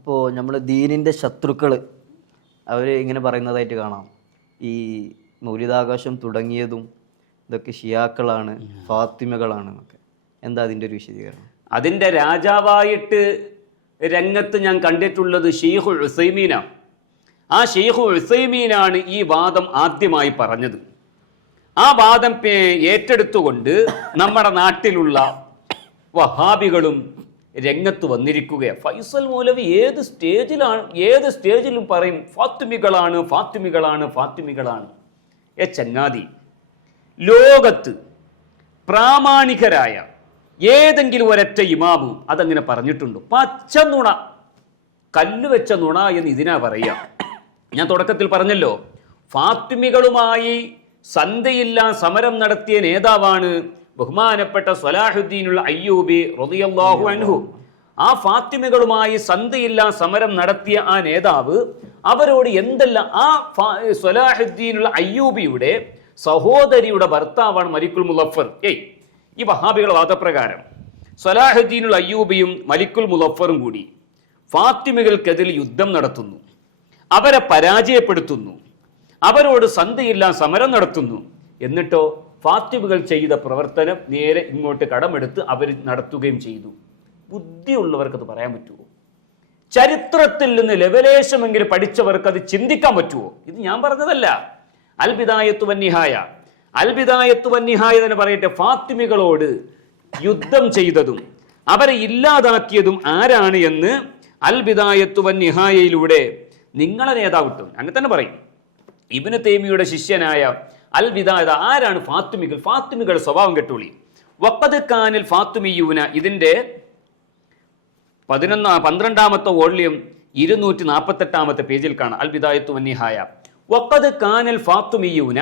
അപ്പോൾ നമ്മൾ ദീനിൻ്റെ ശത്രുക്കൾ അവർ ഇങ്ങനെ പറയുന്നതായിട്ട് കാണാം, ഈ മൗലിദാഘോഷം തുടങ്ങിയതും ഇതൊക്കെ ഷിയാക്കളാണ്, ഫാത്തിമകളാണ് എന്നൊക്കെ. എന്താ അതിൻ്റെ ഒരു വിശദീകരണം? അതിൻ്റെ രാജാവായിട്ട് രംഗത്ത് ഞാൻ കണ്ടിട്ടുള്ളത് ഷെയ്ഖ് ഉസൈമീനാണ്. ആ ഷെയ്ഖ് ഉസൈമീനാണ് ഈ വാദം ആദ്യമായി പറഞ്ഞത്. ആ വാദം ഏറ്റെടുത്തുകൊണ്ട് നമ്മുടെ നാട്ടിലുള്ള വഹാബികളും രംഗത്ത് വന്നിരിക്കുകയാണ്. ഫൈസൽ മൗലവി ഏത് സ്റ്റേജിലും പറയും ഫാത്തിമികളാണ്, ഫാത്തിമികളാണ്, ഫാത്തിമികളാണ്. ചങ്ങാതി, ലോകത്ത് പ്രാമാണികരായ ഏതെങ്കിലും ഒരൊറ്റ ഇമാമും അതങ്ങനെ പറഞ്ഞിട്ടുണ്ടോ? പച്ച നുണ, കല്ലുവെച്ച നുണ എന്ന് ഇതിനാ പറയുക. ഞാൻ തുടക്കത്തിൽ പറഞ്ഞല്ലോ, ഫാത്തിമികളുമായി സന്ധിയില്ലാ സമരം നടത്തിയ നേതാവാണ് ബഹുമാനപ്പെട്ട സ്വലാഹുദ്ദീനുൽ അയ്യൂബി റളിയല്ലാഹു അൻഹു. ആ ഫാത്തിമികളുമായി സന്ധിയില്ലാ സമരം നടത്തിയ ആ നേതാവ് അവരോട് എന്തെല്ലാം, ആ സ്വലാഹുദ്ദീനുൽ അയ്യൂബിയുടെ സഹോദരിയുടെ ഭർത്താവാണ് മലിക്കുൽ മുളഫർ. ഈ വഹാബികളുടെ വാദപ്രകാരം സ്വലാഹുദ്ദീനുൽ അയ്യൂബിയും മലിക്കുൽ മുളഫറും കൂടി ഫാത്തിമികൾക്കെതിരെ യുദ്ധം നടത്തുന്നു, അവരെ പരാജയപ്പെടുത്തുന്നു, അവരോട് സന്ധിയില്ലാ സമരം നടത്തുന്നു. എന്നിട്ടോ ഫാത്തിമികൾ ചെയ്ത പ്രവർത്തനം നേരെ ഇങ്ങോട്ട് കടമെടുത്ത് അവർ നടത്തുകയും ചെയ്തു. ബുദ്ധിയുള്ളവർക്കത് പറയാൻ പറ്റുമോ? ചരിത്രത്തിൽ നിന്ന് ലവലേശമെങ്കിലും പഠിച്ചവർക്ക് അത് ചിന്തിക്കാൻ പറ്റുമോ? ഇത് ഞാൻ പറഞ്ഞതല്ല. അൽ ബിദായത്തു വന്നിഹായ തന്നെ പറയട്ടെ, ഫാത്തിമികളോട് യുദ്ധം ചെയ്തതും അവരെ ഇല്ലാതാക്കിയതും ആരാണ് എന്ന് അൽ ബിദായത്തു വന്നിഹായയിലൂടെ നിങ്ങളെ നേതാവിട്ടും അങ്ങനെ തന്നെ പറയും. ഇബ്നു തൈമിയുടെ ശിഷ്യനായ അൽ ബിദായ ആരാണ് ഫാത്തിമികൾ? ഫാത്തിമികളുടെ സ്വഭാവം കെട്ടോളി. വഖദ് കാനൽ ഫാത്തിമിയൂന, ഇതിന്റെ 12ാമത്തെ വോള്യം 248ാമത്തെ പേജിൽ കാണാം. അൽ ബിദായത്തു വന്നിഹായ. വഖദ് കാനൽ ഫാത്തിമിയൂന,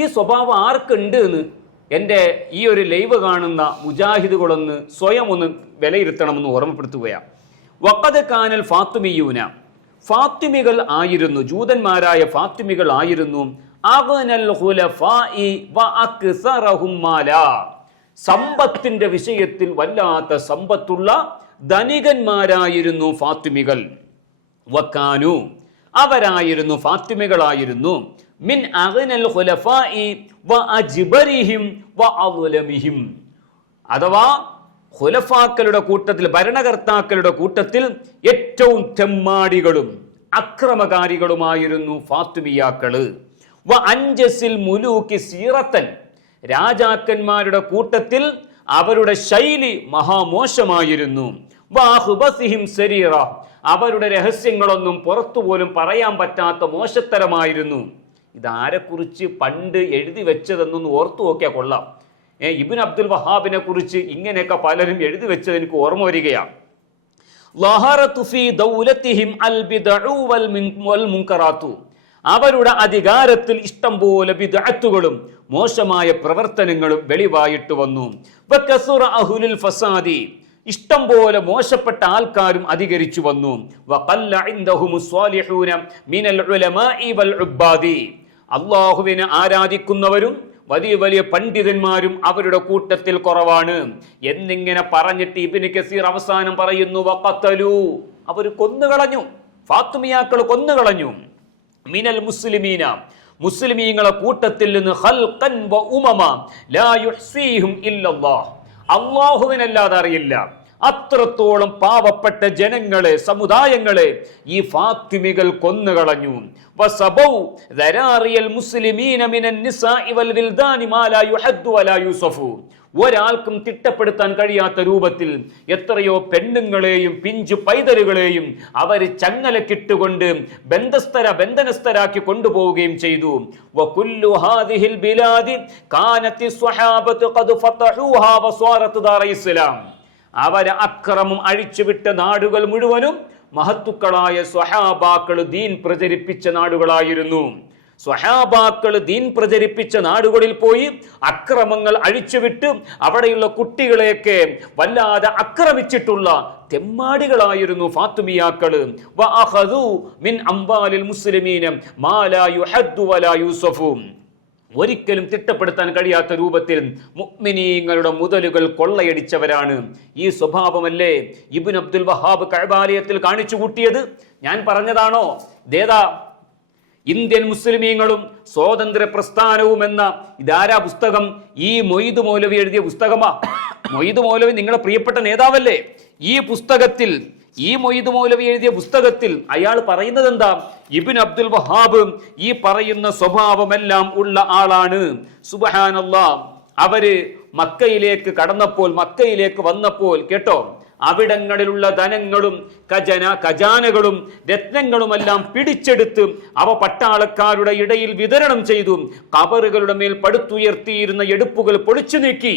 ഈ സ്വഭാവം ആർക്കുണ്ട് എന്ന് എൻ്റെ ഈ ഒരു ലൈവ് കാണുന്ന മുജാഹിദുകളൊന്ന് സ്വയം ഒന്ന് വിലയിരുത്തണമെന്ന് ഓർമ്മപ്പെടുത്തുകയാണ്. വഖദ് കാനൽ ഫാത്തിമിയൂന, ഫാത്തിമികൾ ആയിരുന്നു, ജൂതന്മാരായ ഫാത്തിമികൾ ആയിരുന്നു, സമ്പത്തിന്റെ വിഷയത്തിൽ വല്ലാത്ത സമ്പത്തുള്ള ധനികന്മാരായിരുന്നു ഫാത്തിമികൾ. വക്കാനു, അവരായിരുന്നു, ഫാത്തിമികളായിരുന്നു, മിൻ അഗ്നൽ ഖുലഫാഇ വഅജ്ബരിഹിം വഅദ്ലമിഹിം, അഥവാ ഖുലഫാക്കളുടെ കൂട്ടത്തിൽ, ഭരണകർത്താക്കളുടെ കൂട്ടത്തിൽ ഏറ്റവും തെമ്മാടികളും അക്രമകാരികളുമായിരുന്നു ഫാത്തിമിയാക്കള്. വ അൻജസിൽ മുലൂക്കി സീറത്തൻ, രാജാക്കന്മാരുടെ കൂട്ടത്തിൽ അവരുടെ ശൈലി മഹാമോശമായിരുന്നു. വഅഖ്ബസിഹിം സരീറ, അവരുടെ രഹസ്യങ്ങളൊന്നും പുറത്തുപോലും പറയാൻ പറ്റാത്ത മോശത്തരമായിരുന്നു. ഇതാരെക്കുറിച്ച് പണ്ട് എഴുതി വെച്ചതെന്നൊന്ന് ഓർത്തു നോക്കിയാൽ കൊള്ളാം. ഇബ്നു അബ്ദുൽ വഹാബിനെ കുറിച്ച് ഇങ്ങനെയൊക്കെ പലരും എഴുതി വെച്ചത് എനിക്ക് ഓർമ്മ വരികയാണ്. അവരുടെ അധികാരത്തിൽ ഇഷ്ടം പോലെ ബിദ്അത്തുകളും മോശമായ പ്രവർത്തനങ്ങളും വെളിവായിട്ട് വന്നു. ഇഷ്ടം പോലെ മോശപ്പെട്ട ആൾക്കാരും അധികരിച്ചു വന്നു. അല്ലാഹുവിനെ ആരാധിക്കുന്നവരും വലിയ വലിയ പണ്ഡിതന്മാരും അവരുടെ കൂട്ടത്തിൽ കുറവാണ് എന്നിങ്ങനെ പറഞ്ഞിട്ട് ഇബ്നു കസീർ അവസാനം പറയുന്നു, വഖതലു, അവർ കൊന്നുകളഞ്ഞു, ഫാത്തിമിയാക്കൾ കൊന്നുകളഞ്ഞു, മിനൽ മുസ്ലിമീന, മുസ്ലിമീങ്ങളെ കൂട്ടത്തിൽ നിന്ന് ഖൽഖൻ വ ഉമമ ലാ യുഹ്സീഹും ഇല്ലല്ലാഹ്, അല്ലാഹുവിനല്ലാതെ അറിയില്ല അത്രത്തോളം പാവപ്പെട്ട ജനങ്ങളെ, സമുദായങ്ങളെ ഈ ഫാത്തിമികൾ കൊന്നുകളഞ്ഞു. വസബൗ ദരാറിയൽ മുസ്ലിമീന മിനൻ നിസാഇ വൽ വിൽദാനി മാ ലാ യുഹദ്ദു വലാ യൂസഫു, ഒരാൾക്കും തിട്ടപ്പെടുത്താൻ കഴിയാത്ത രൂപത്തിൽ എത്രയോ പെണ്ണുങ്ങളെയും പിഞ്ചു പൈതലുകളെയും അവർ ചങ്ങലക്കിട്ടുകൊണ്ട് ബന്ധനസ്ഥരാക്കി കൊണ്ടുപോവുകയും ചെയ്തു. വകുല്ലു ഹാദിഹിൽ ബിലാദി കാനത്തി സ്വഹാബത്തു ഖദ് ഫതഹൂഹാ വസ്വാറത് ദാറ ഇസ്ലാം, അവരെ അക്രമം അഴിച്ചുവിട്ട നാടുകൾ മുഴുവനും മഹത്തുക്കളായ സ്വഹാബാക്കൾ ദീൻ പ്രചരിപ്പിച്ച നാടുകളായിരുന്നു. സ്വഹാബാക്കൾ ദീൻ പ്രചരിപ്പിച്ച നാടുകളിൽ പോയി അക്രമങ്ങൾ അഴിച്ചുവിട്ട് അവിടെയുള്ള കുട്ടികളെയൊക്കെ വല്ലാതെ ആക്രമിച്ചിട്ടുള്ള തെമ്മാടികളായിരുന്നു ഫാത്തിമിയാക്കള്. വഅഖദു മിൻ അംവാലിൽ മുസ്ലിമീന മാ ലാ യുഹദ്ദു വലാ യൂസഫു, ഒരിക്കലും തിട്ടപ്പെടുത്താൻ കഴിയാത്ത രൂപത്തിൽ മുഅ്മിനീങ്ങളുടെ മുതലുകൾ കൊള്ളയടിച്ചവരാണ്. ഈ സ്വഭാവമല്ലേ ഇബ്നു അബ്ദുൽ വഹാബ് കഅബാലയത്തിൽ കാണിച്ചു കൂട്ടിയത്? ഞാൻ പറഞ്ഞതാണോ? ഇതേതാ ഇന്ത്യൻ മുസ്ലിമീങ്ങളും സ്വാതന്ത്ര്യ പ്രസ്ഥാനവും എന്ന ഇതാരാ പുസ്തകം? ഈ മൊയ്ദ് മൗലവി എഴുതിയ പുസ്തകമാ. മൊയ്ദ് മൗലവി നിങ്ങളുടെ പ്രിയപ്പെട്ട നേതാവല്ലേ? ഈ മൊയ്ദ് മൗലവി എഴുതിയ പുസ്തകത്തിൽ അയാൾ പറയുന്നത് എന്താ? ഇബ്നു അബ്ദുൽ വഹാബ് ഈ പറയുന്ന സ്വഭാവമെല്ലാം ഉള്ള ആളാണ്. സുബ്ഹാനല്ലാഹ്. അവര് മക്കയിലേക്ക് വന്നപ്പോൾ കേട്ടോ, അവിടങ്ങളിലുള്ള ധനങ്ങളും ഖജാനകളും രത്നങ്ങളുമെല്ലാം പിടിച്ചെടുത്ത് അവ പട്ടാളക്കാരുടെ ഇടയിൽ വിതരണം ചെയ്തു. ഖബറുകളുടെ മേൽ പടുത്തുയർത്തിയിരുന്ന എടുപ്പുകൾ പൊളിച്ചു നീക്കി.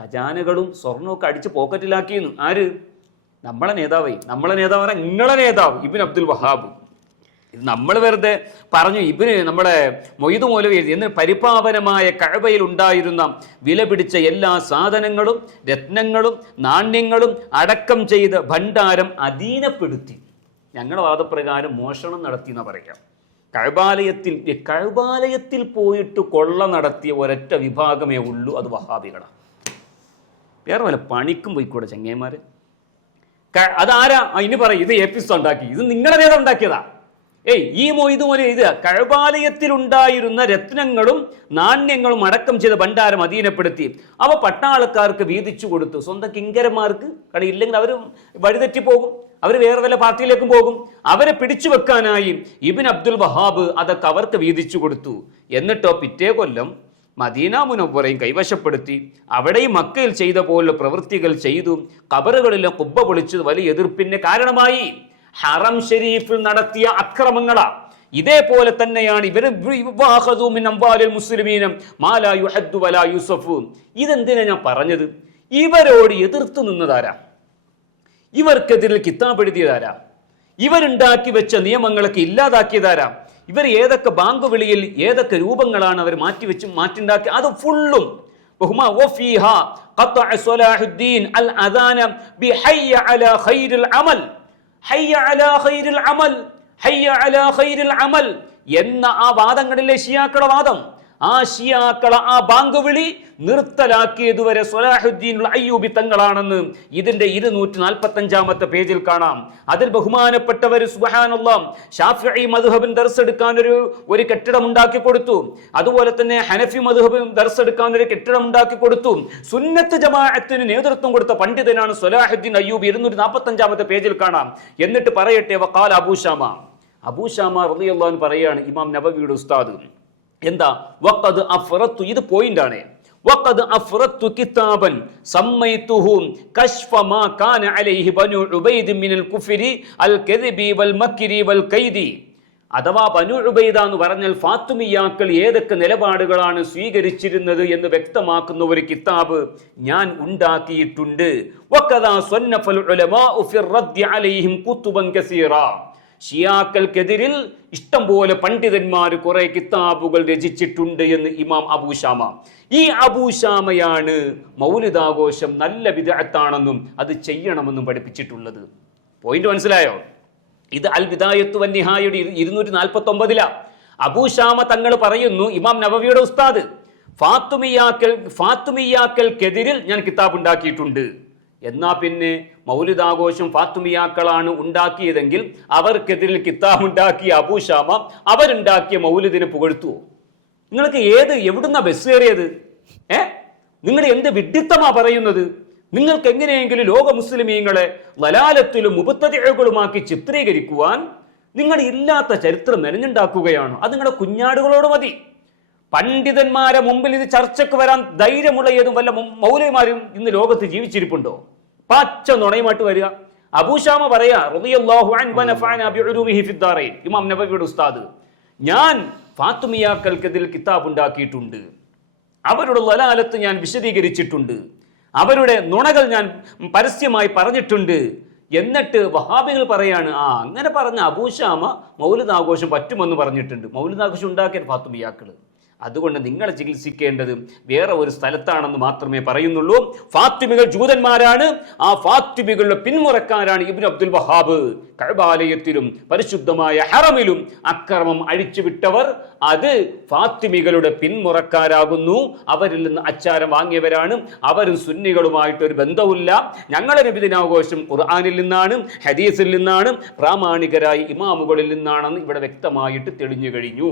ഖജാനകളും സ്വർണമൊക്കെ അടിച്ച് പോക്കറ്റിലാക്കിയെന്ന്. ആര്? നമ്മളെ നേതാവ്, നിങ്ങളെ നേതാവ് ഇബ്നു അബ്ദുൽ വഹാബ്. ഇത് നമ്മൾ വെറുതെ പറഞ്ഞു. നമ്മുടെ മൊയ്ദ് മൗലവി എഴുതി. എന്ന് പരിപാവനമായ കഅബയിൽ ഉണ്ടായിരുന്ന വില പിടിച്ച എല്ലാ സാധനങ്ങളും രത്നങ്ങളും നാണ്യങ്ങളും അടക്കം ചെയ്ത് ഭണ്ഡാരം അധീനപ്പെടുത്തി. ഞങ്ങളുടെ വാദപ്രകാരം മോഷണം നടത്തി എന്നാ പറയാം. കഅബാലയത്തിൽ പോയിട്ട് കൊള്ള നടത്തിയ ഒരൊറ്റ വിഭാഗമേ ഉള്ളൂ, അത് വഹാബികളാണ്. വേറെ വല്ല പണിക്കും പോയിക്കൂടെ ചങ്ങേമാര്? അതാരാ? ഇനി പറയും ഇത് എപ്പിസ് ഉണ്ടാക്കി, ഇത് നിങ്ങളുടെ നേതാവ് ഉണ്ടാക്കിയതാ. ഈ മൊയ്ദ് മൗലവി എഴുതുക, കഅബാലയത്തിൽ ഉണ്ടായിരുന്ന രത്നങ്ങളും നാണ്യങ്ങളും അടക്കം ചെയ്ത ഭണ്ഡാരം അധീനപ്പെടുത്തി അവ പട്ടാളക്കാർക്ക് വീതിച്ചു കൊടുത്തു. സ്വന്തം കിങ്കരന്മാർക്ക് ഇല്ലെങ്കിൽ അവർ വഴിതെറ്റി പോകും, അവർ വേറെ വല്ല പാർട്ടിയിലേക്കും പോകും. അവരെ പിടിച്ചു വെക്കാനായി ഇബ്നു അബ്ദുൽ വഹാബ് അതൊക്കെ അവർക്ക് വീതിച്ചു കൊടുത്തു. എന്നിട്ടോ പിറ്റേ കൊല്ലം മദീന മുനവ്വറയും കൈവശപ്പെടുത്തി. അവിടെയും മക്കയിൽ ചെയ്ത പോലുള്ള പ്രവൃത്തികൾ ചെയ്തു. ഖബറുകളിലെ കുബ്ബ പൊളിച്ചത് വലിയ എതിർപ്പിന് കാരണമായി. ഹറം ഷരീഫിൽ നടത്തിയ അക്രമങ്ങളാ. ഇതേപോലെ തന്നെയാണ് ഇതെന്തിനാ ഞാൻ പറഞ്ഞത്? ഇവരോട് എതിർത്ത് നിന്നതാരാ? ഇവർക്കെതിരിൽ കിതാബ് എഴുതിയതാരാ? ഇവരുണ്ടാക്കി വെച്ച നിയമങ്ങളൊക്കെ ഇല്ലാതാക്കിയതാരാ? ഇവർ ഏതൊക്കെ ബാങ്ക് വിളിയിൽ ഏതൊക്കെ രൂപങ്ങളാണ് അവർ മാറ്റിണ്ടാക്കി? അത് ഫുള്ളും എന്ന ആ വാദങ്ങളിലെ ഷിയാക്കളുടെ വാദം. ആ ഷിയാക്കളെ ആ ബാങ്ക് വിളി നിർത്തലാക്കിയതുവരെ സ്വലാഹുദ്ദീൻ അയ്യൂബി തങ്ങളാണെന്ന് ഇതിന്റെ 245-ാമത്തെ പേജിൽ കാണാം. അതിൽ ബഹുമാനപ്പെട്ടവർ സുബ്ഹാനല്ലാഹ് ശാഫിഈ മദ്ഹബിൻ ദർസ് എടുക്കാൻ ഒരു കെട്ടിടം ഉണ്ടാക്കി കൊടുത്തു. അതുപോലെ തന്നെ ഹനഫി മദ്ഹബിൻ ദർസ് എടുക്കാൻ ഒരു കെട്ടിടം ഉണ്ടാക്കി കൊടുത്തു. സുന്നത്ത് ജമാഅത്തിന് നേതൃത്വം കൊടുത്ത പണ്ഡിതനാണ് സ്വലാഹുദ്ദീൻ അയ്യൂബി. 245-ാമത്തെ പേജിൽ കാണാം. എന്നിട്ട് പറയട്ടെ, വഖാല അബൂ ശാമ റളിയല്ലാഹു അൻഹു പറയാണ്, ഇമാം നബവിയുടെ ഉസ്താദ്. എന്താ? വഖദ് അഫ്റത്തു, ഇത് പോയിന്റാണ്. വഖദ് അഫ്റത്തു കിതാബൻ സമ്മൈതുഹു കശ്ഫ മാ കാന അലൈഹി ബനു ഉബൈദ് മിനൽ കുഫ്രി അൽ കദ്ബി വൽ മക്രി വൽ കൈദി. അഥവാ ബനു ഉബൈദ എന്ന് പറഞ്ഞാൽ ഫാത്തിമിയാക്കൾ ഏതൊക്കെ നിലപാടുകളാണ് സ്വീകരിച്ചിരുന്നത് എന്ന് വ്യക്തമാക്കുന്ന ഒരു കിതാബ് ഞാൻ ഉണ്ടാക്കിയിട്ടുണ്ട്. വഖദാ സന്നഫൽ ഉലമാഉ ഫി റദ്ദി അലൈഹിം കുതുബൻ കസീറ. ഷിയാക്കൾക്കെതിരിൽ ഇഷ്ടം പോലെ പണ്ഡിതന്മാർ കുറെ കിതാബുകൾ രചിച്ചിട്ടുണ്ട് എന്ന് ഇമാം അബൂ ശാമ. ഈ അബൂ ശാമയാണ് മൗലിദാഘോഷം നല്ല ബിദ്അത്താണെന്നും അത് ചെയ്യണമെന്നും പഠിപ്പിച്ചിട്ടുള്ളത്. പോയിന്റ് മനസ്സിലായോ? ഇത് അൽ ബിദായത്തു വന്നിഹായുടെ 249 അബൂ ശാമ തങ്ങൾ പറയുന്നു, ഇമാം നബവിയുടെ ഉസ്താദ്, ഫാത്തിമിയാക്കൾക്കെതിരിൽ ഞാൻ കിതാബ് ഉണ്ടാക്കിയിട്ടുണ്ട്. എന്നാ പിന്നെ മൗലിദാഘോഷം ഫാത്തിമിയാക്കളാണ് ഉണ്ടാക്കിയതെങ്കിൽ അവർക്കെതിരിൽ കിതാബ് ഉണ്ടാക്കിയ അബൂ ശാമ അവരുണ്ടാക്കിയ മൗലിദിനെ പുകഴ്ത്തുവോ? നിങ്ങൾക്ക് എവിടുന്ന ബസ് കയറിയത്? നിങ്ങൾ എന്ത് വിഡ്ഢിത്തമാ പറയുന്നത്? നിങ്ങൾക്ക് എങ്ങനെയെങ്കിലും ലോക മുസ്ലിമീങ്ങളെ ലലാലത്തിലും മുബത്തദിഅകളുമാക്കി ചിത്രീകരിക്കുവാൻ നിങ്ങൾ ഇല്ലാത്ത ചരിത്രം മെനഞ്ഞുണ്ടാക്കുകയാണ്. അത് നിങ്ങളുടെ കുഞ്ഞാടുകളോട് മതി. പണ്ഡിതന്മാരെ മുമ്പിൽ ഇത് ചർച്ചയ്ക്ക് വരാൻ ധൈര്യമുള്ള ഏതും വല്ല മൗലവിമാരും ഇന്ന് ലോകത്ത് ജീവിച്ചിരിപ്പുണ്ടോ? പച്ച നുണയുമായിട്ട് വരിക. അബൂ ശാമ പറയാ, റളിയല്ലാഹു അൻഹു വനഫഅന ബിഉലൂമിഹി ഫിദ്ദാറൈൻ, ഇമാം നബവിയുടെ ഉസ്താദ്, ഞാൻ ഫാത്തിമിയാക്കൾക്കെതിരെ കിതാബ് ഉണ്ടാക്കിയിട്ടുണ്ട്. അവരുടെ ലലാലത്ത് ഞാൻ വിശദീകരിച്ചിട്ടുണ്ട്. അവരുടെ നുണകൾ ഞാൻ പരസ്യമായി പറഞ്ഞിട്ടുണ്ട്. എന്നിട്ട് വഹാബികൾ പറയാണ്, അങ്ങനെ പറഞ്ഞ അബൂ ശാമ മൗലിദാഘോഷം പറ്റുമെന്ന് പറഞ്ഞിട്ടുണ്ട്. മൗലിദാഘോഷം ഉണ്ടാക്കിയ ഫാത്തിമിയാക്കൾ അതുകൊണ്ട് നിങ്ങൾ ചികിത്സിക്കേണ്ടത് വേറെ ഒരു സ്ഥലത്താണെന്ന് മാത്രമേ പറയുന്നുള്ളൂ. ഫാത്തിമികൾ ജൂതന്മാരാണ്. ആ ഫാത്തിമികളുടെ പിന്മുറക്കാരാണ് ഇബ്നു അബ്ദുൽ വഹാബ്. കഅബാലയത്തിലും പരിശുദ്ധമായ ഹറമിലും അക്രമം അഴിച്ചുവിട്ടവർ അത് ഫാത്തിമികളുടെ പിന്മുറക്കാരാകുന്നു. അവരിൽ നിന്ന് അച്ചാരം വാങ്ങിയവരാണ്. അവരും സുന്നികളുമായിട്ട് ഒരു ബന്ധവുമില്ല. ഞങ്ങളുടെ നബിദിനാഘോഷം ഖുർആനിൽ നിന്നാണ്, ഹദീസിൽ നിന്നാണ്, പ്രാമാണികരായ ഇമാമുകളിൽ നിന്നാണെന്ന് ഇവിടെ വ്യക്തമായിട്ട് തെളിഞ്ഞു കഴിഞ്ഞു.